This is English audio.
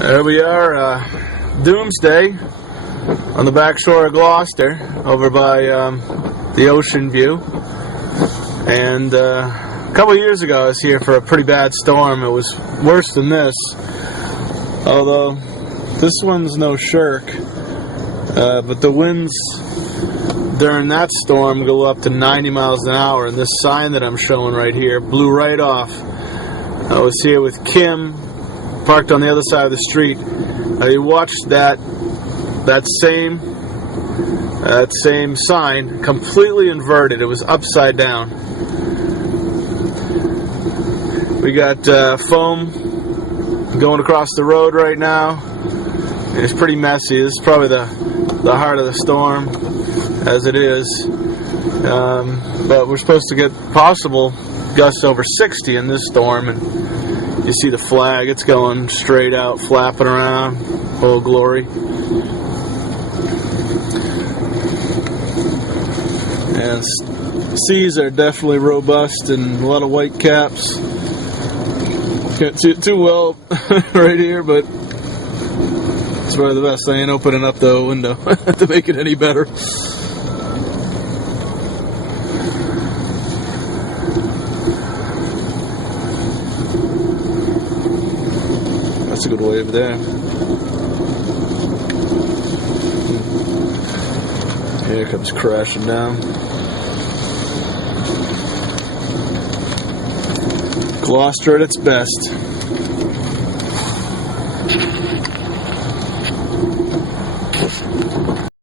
There we are, Doomsday on the Backshore of Gloucester, over by the ocean view. And a couple of years ago I was here for a pretty bad storm. It was worse than this, although this one's no shirk. But the winds during that storm go up to 90 miles an hour, and this sign that I'm showing right here blew right off. I was here with Kim, parked on the other side of the street. I watched that same sign completely inverted. It was upside down. We got foam going across the road right now. It's pretty messy. This is probably the heart of the storm as it is. But we're supposed to get possible gusts over 60 in this storm, and you see the flag. It's going straight out, flapping around, full glory. And seas are definitely robust, and a lot of white caps. Can't see it too well right here, but it's probably the best. I ain't opening up the window to make it any better. That's a good wave there. Here it comes crashing down. Gloucester at its best.